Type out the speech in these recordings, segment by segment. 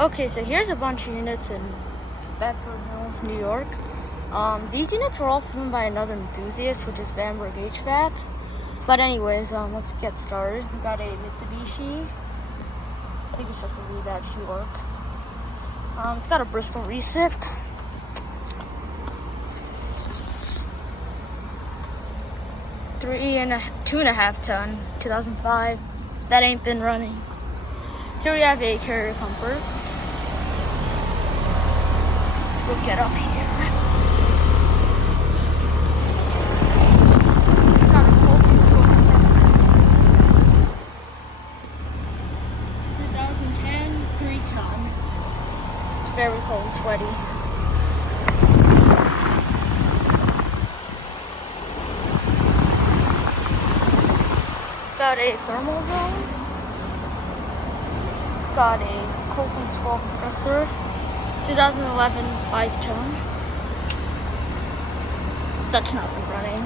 Okay, so here's a bunch of units in Bedford, New York. These units were all filmed by another enthusiast, which is Vann Berg HVAC. But anyways, let's get started. We got a Mitsubishi. I think it's just a really bad shoe work. It's got a Bristol recip. Two and a half ton, 2005. That ain't been running. Here we have a carrier comfort. Let's go get up here. It's got a cold control compressor. 2010, 3-ton. It's very cold and sweaty. Got a thermal zone. It's got a cold control compressor. 2011 5-ton. That's not been running.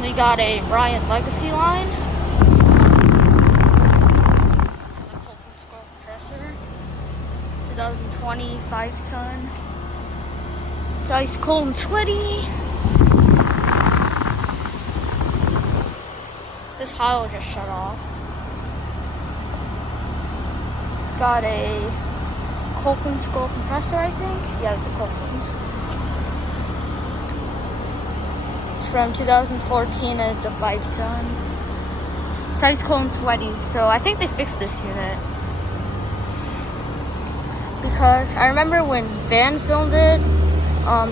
We got a Bryant Legacy line. A cold control compressor. 2020 5-ton. It's ice cold and sweaty. This hole just shut off. It's got a Copeland scroll compressor, I think. Yeah, it's a Copeland. It's from 2014 and it's a 5-ton. It's ice cold and sweaty, so I think they fixed this unit. Because I remember when Van filmed it,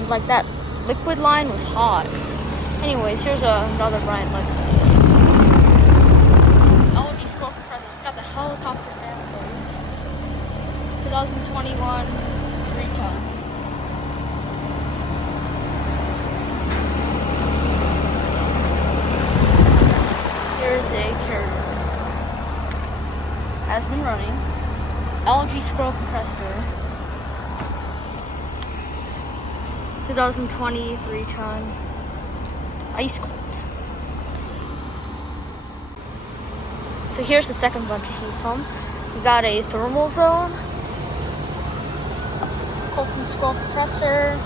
like that liquid line was hot. Anyways, here's another Bryant Legacy. Got the helicopter fan blades. 2021 3-ton. Here's a carrier. Has been running. LG scroll compressor. 2020 3-ton. Ice cold. So here's the second bunch of heat pumps. We got a thermal zone, Copeland scroll compressor,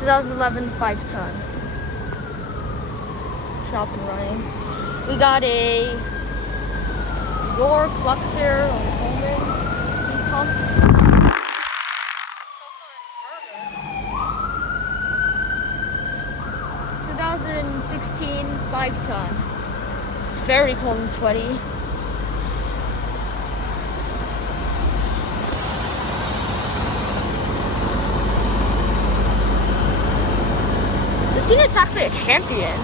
2011 5-ton. It's not been running. We got a York Luxor Coleman heat pump. It's also an inverter. 2016 5-ton. It's very cold and sweaty. This unit's actually a champion.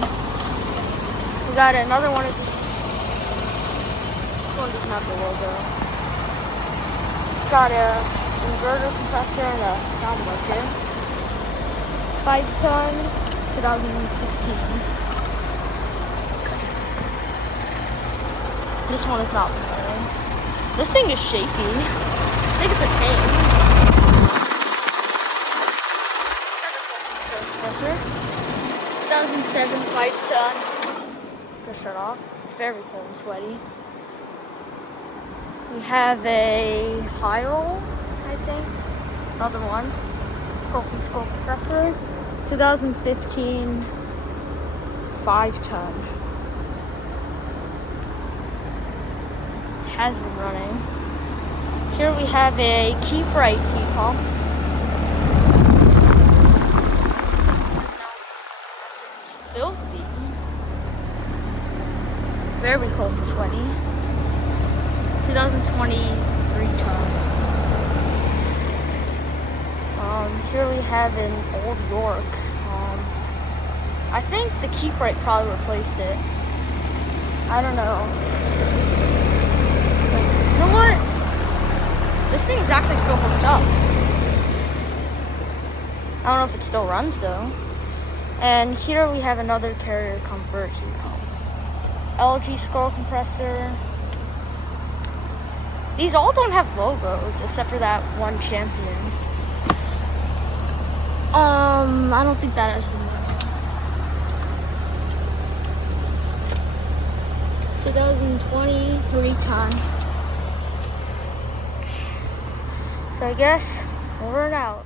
We got another one of these. This one doesn't have the logo. It's got a inverter compressor and a sound worker. 5-ton, 2016. This one is not running. This thing is shaky. I think it's a pain. 2007 5-ton. Just shut off. It's very cold and sweaty. We have a Heil, I think. Another one. Copeland scroll compressor. 2015 5-ton. Has been running. Here we have a Keep Right heat pump. It's filthy. Very cold and sweaty. 2020 3-ton. Here we have an old York. I think the Keep Right probably replaced it. I don't know. You know what? This thing is actually still hooked up. I don't know if it still runs though. And here we have another carrier comfort heat pump. LG scroll compressor. These all don't have logos except for that one champion. I don't think that has been running. 2020 3-ton. So I guess over and out.